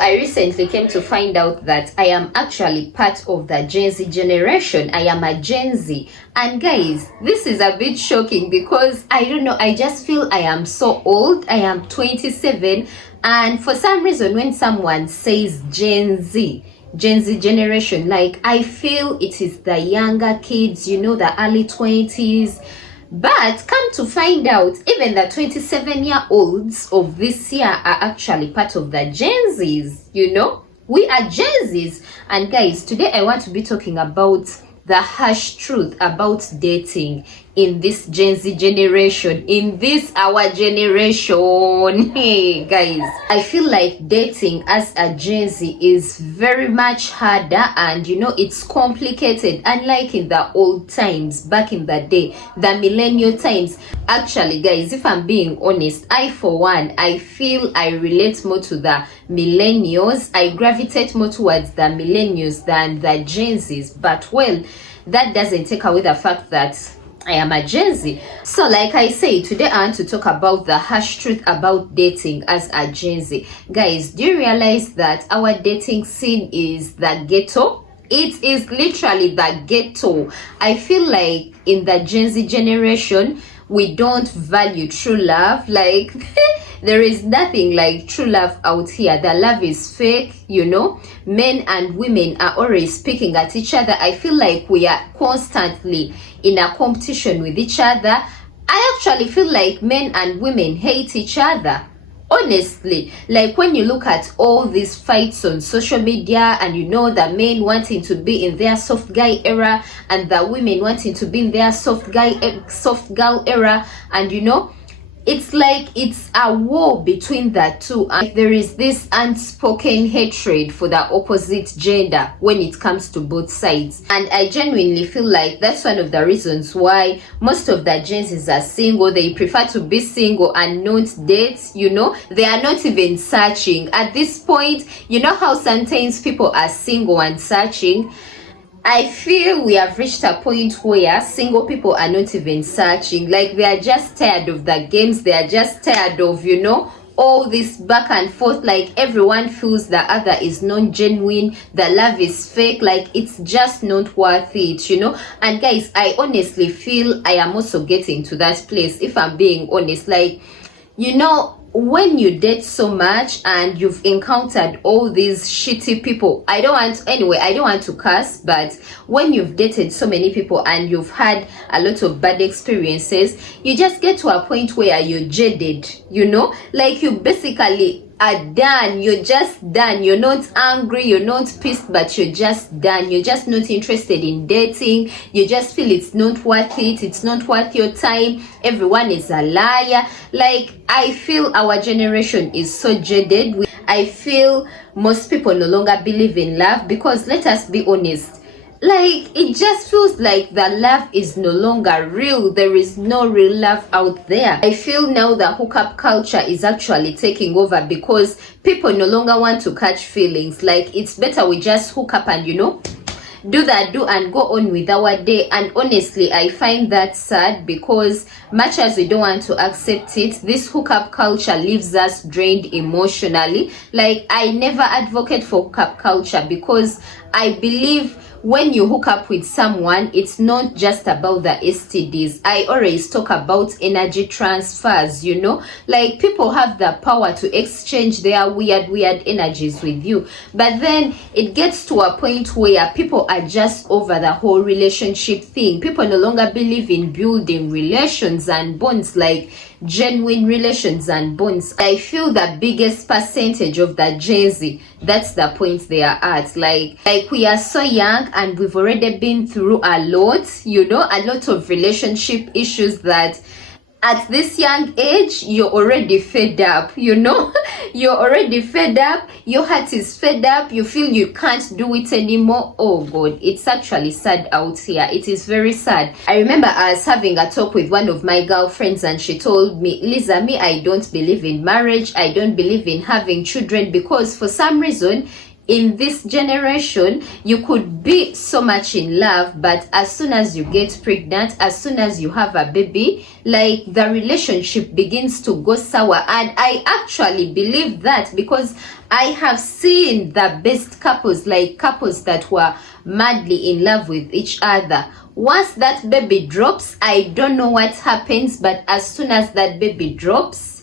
I recently came to find out that I am actually part of the Gen Z generation. I am a Gen Z. And guys, this is a bit shocking because I don't know, I just feel I am so old. I am 27, and for some reason when someone says Gen Z generation, like I feel it is the younger kids, you know, the early 20s. But come to find out, even the 27-year-olds of this year are actually part of the Gen Zs, you know? We are Gen Zs. And guys, today I want to be talking about the harsh truth about dating in this Gen Z generation, in this our generation. Hey guys, I feel like dating as a Gen Z is very much harder, and you know, it's complicated, unlike in the old times, back in the day, the millennial times. Actually guys, if I'm being honest, I for one, I feel I relate more to the millennials. I gravitate more towards the millennials than the Gen Zs, but well, that doesn't take away the fact that I am a Gen Z. So like I say, today I want to talk about the harsh truth about dating as a Gen Z. Guys, do you realize that our dating scene is the ghetto? It is literally the ghetto. I feel like in the Gen Z generation, we don't value true love. Like there is nothing like true love out here. The love is fake, you know. Men and women are always speaking at each other. I feel like we are constantly in a competition with each other. I actually feel like men and women hate each other. Honestly, like when you look at all these fights on social media, and you know, the men wanting to be in their soft guy era and the women wanting to be in their soft girl era, and you know, it's like it's a war between the two, and there is this unspoken hatred for the opposite gender when it comes to both sides. And I genuinely feel like that's one of the reasons why most of the Gen Zs are single. They prefer to be single and not date, you know. They are not even searching at this point. You know how sometimes people are single and searching? I feel we have reached a point where single people are not even searching. Like they are just tired of the games. They are just tired of, you know, all this back and forth. Like everyone feels the other is non-genuine. The love is fake. Like it's just not worth it, you know. And guys, I honestly feel I am also getting to that place, if I'm being honest. Like, you know, when you date so much and you've encountered all these shitty people, I don't want to curse, but when you've dated so many people and you've had a lot of bad experiences, you just get to a point where you're jaded, you know, like you basically are done. You're just done. You're not angry, you're not pissed, but you're just done. You're just not interested in dating. You just feel it's not worth it. It's not worth your time. Everyone is a liar. Like I feel our generation is so jaded. I feel most people no longer believe in love, because let us be honest, like it just feels like the love is no longer real. There is no real love out there. I feel now the hookup culture is actually taking over, because people no longer want to catch feelings. Like it's better we just hook up and, you know, do and go on with our day. And honestly, I find that sad, because much as we don't want to accept it, this hookup culture leaves us drained emotionally. Like I never advocate for hookup culture, because I believe when you hook up with someone, it's not just about the STDs. I always talk about energy transfers, you know, like people have the power to exchange their weird energies with you. But then it gets to a point where people are just over the whole relationship thing. People no longer believe in building relations and bonds, like genuine relations and bonds. I feel the biggest percentage of the Gen Z, that's the point they are at. Like we are so young and we've already been through a lot, you know, a lot of relationship issues, that at this young age you're already fed up, you know. You're already fed up, your heart is fed up, you feel you can't do it anymore. Oh god, it's actually sad out here. It is very sad. I remember I was having a talk with one of my girlfriends, and she told me, Lisa, me, I don't believe in marriage. I don't believe in having children, because for some reason in this generation, you could be so much in love, but as soon as you get pregnant, as soon as you have a baby, like the relationship begins to go sour. And I actually believe that because I have seen the best couples, like couples that were madly in love with each other. Once that baby drops, I don't know what happens, but as soon as that baby drops,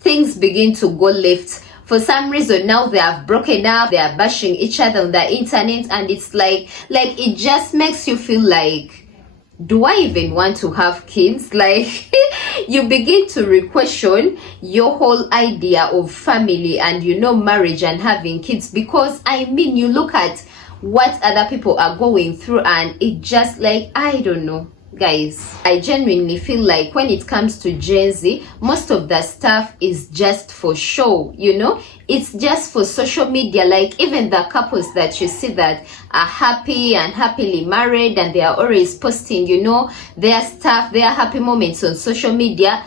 things begin to go left. For some reason, now they have broken up, they are bashing each other on the internet, and it's like it just makes you feel like, do I even want to have kids? Like, you begin to question your whole idea of family and, you know, marriage and having kids. Because, I mean, you look at what other people are going through, and it just like, I don't know. Guys, I genuinely feel like when it comes to Gen Z, most of the stuff is just for show, you know? It's just for social media. Like, even the couples that you see that are happy and happily married, and they are always posting, you know, their stuff, their happy moments on social media.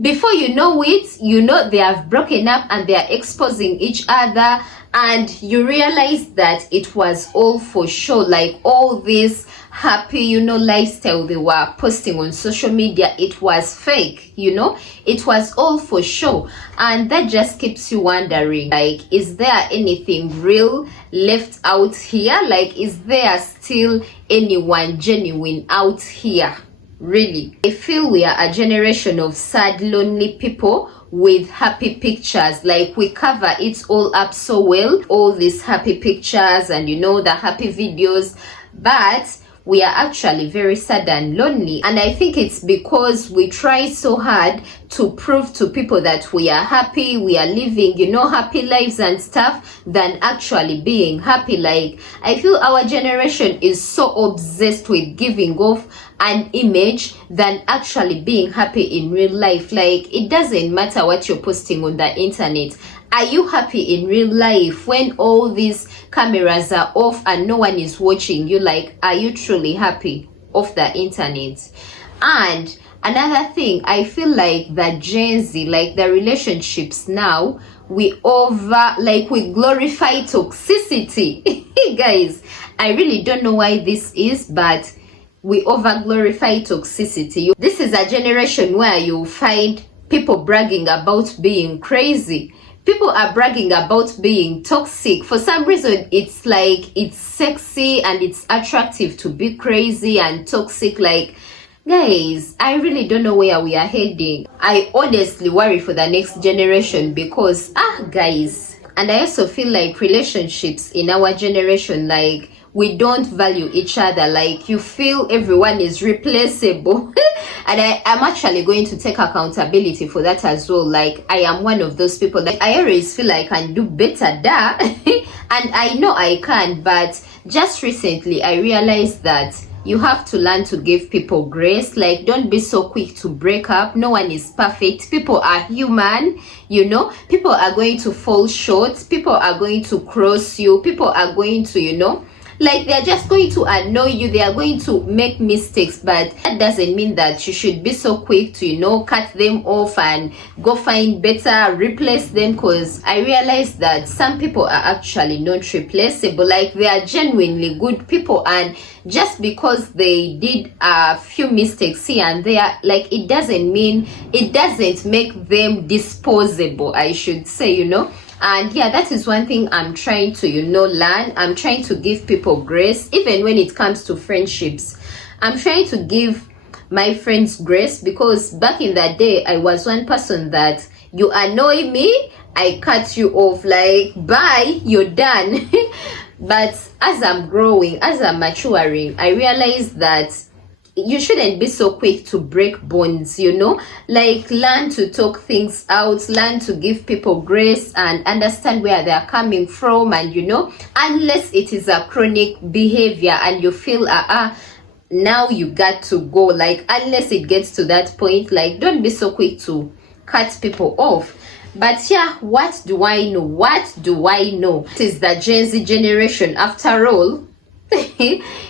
Before you know it, you know they have broken up and they are exposing each other, and you realize that it was all for show. Like, all this happy, you know, lifestyle they were posting on social media, it was fake, you know, it was all for show. And that just keeps you wondering, like, is there anything real left out here? Like, is there still anyone genuine out here? Really, I feel we are a generation of sad, lonely people with happy pictures. Like, we cover it all up so well, all these happy pictures and, you know, the happy videos, but we are actually very sad and lonely. And I think it's because we try so hard to prove to people that we are happy, we are living, you know, happy lives and stuff, than actually being happy. Like, I feel our generation is so obsessed with giving off an image than actually being happy in real life. Like, it doesn't matter what you're posting on the internet. Are you happy in real life when all these cameras are off and no one is watching you? Like, are you truly happy off the internet? And another thing, I feel like the Gen Z, like the relationships now, we glorify toxicity. Guys, I really don't know why this is, but we over glorify toxicity. This is a generation where you find people bragging about being crazy. People are bragging about being toxic. For some reason, it's like it's sexy and it's attractive to be crazy and toxic. Like, guys, I really don't know where we are heading. I honestly worry for the next generation because, guys, and I also feel like relationships in our generation, like, we don't value each other. Like, you feel everyone is replaceable. And I'm actually going to take accountability for that as well. Like, I am one of those people. Like, I always feel like I can do better there. And I know I can, but just recently I realized that you have to learn to give people grace. Like, don't be so quick to break up. No one is perfect. People are human, you know. People are going to fall short. People are going to cross you. People are going to, you know, like, they're just going to annoy you. They are going to make mistakes, but that doesn't mean that you should be so quick to, you know, cut them off and go find better, replace them. Because I realized that some people are actually not replaceable. Like, they are genuinely good people, and just because they did a few mistakes here and there, like, it doesn't make them disposable, I should say, you know. And yeah, that is one thing I'm trying to, you know, learn. I'm trying to give people grace, even when it comes to friendships. I'm trying to give my friends grace, because back in that day, I was one person that you annoy me, I cut you off, like, bye, you're done. But as I'm growing, as I'm maturing, I realized that you shouldn't be so quick to break bonds, you know. Like, learn to talk things out, learn to give people grace and understand where they're coming from. And, you know, unless it is a chronic behavior and you feel now you got to go, like, unless it gets to that point, like, don't be so quick to cut people off. But yeah, what do I know? What do I know? It is the Gen Z generation after all.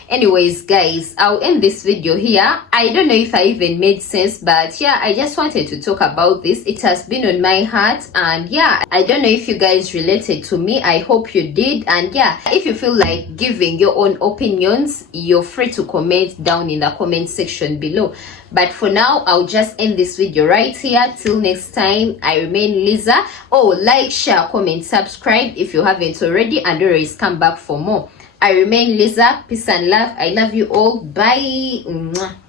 Anyways, guys, I'll end this video here. I don't know if I even made sense, but yeah, I just wanted to talk about this. It has been on my heart, and yeah, I don't know if you guys related to me. I hope you did. And yeah, if you feel like giving your own opinions, you're free to comment down in the comment section below. But for now, I'll just end this video right here. Till next time, I remain Lisa. Oh, like, share, comment, subscribe if you haven't already, and always come back for more. I remain Lisa. Peace and love. I love you all. Bye. Mwah.